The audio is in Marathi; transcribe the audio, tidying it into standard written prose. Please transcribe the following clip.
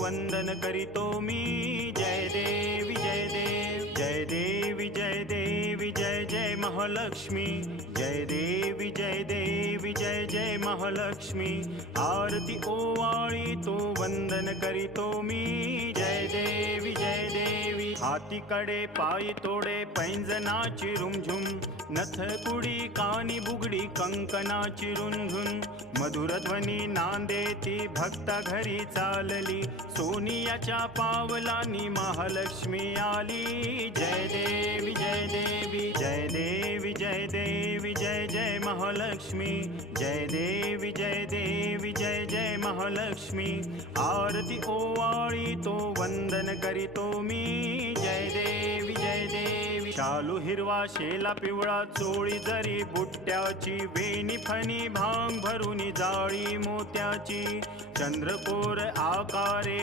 वंदन करीतो मी। जय देवी जय देव, जय देवी जय देवी, जय जय महालक्ष्मी। जय देवी जय देवी, जय जय महालक्ष्मी। आरती ओवाळी तो वंदन करीतो मी। जय देवी जय देवी। हाती कडे पायी तोडे पैंजनाची रुमझुम, नथ कुडी कानी बुगडी कंकणाची रुंझुन। मधुर ध्वनी नांदेती भक्ता घरी चालली, सोनियाच्या पावलांनी महालक्ष्मी आली। जय देवी जय देवी, जय देवी जय देवी, जय जय महालक्ष्मी। जय देवी जय देवी, जय जय महालक्ष्मी। आरती ओवाळी तो वंदन करीतो मी। जय देवी जय देवी। शालू हिरवा शेला पिवळा, चोळी जरी बुट्ट्याची, वेणी फणी भांग भरुनी जाळी मोत्याची। चंद्रकोर आकारे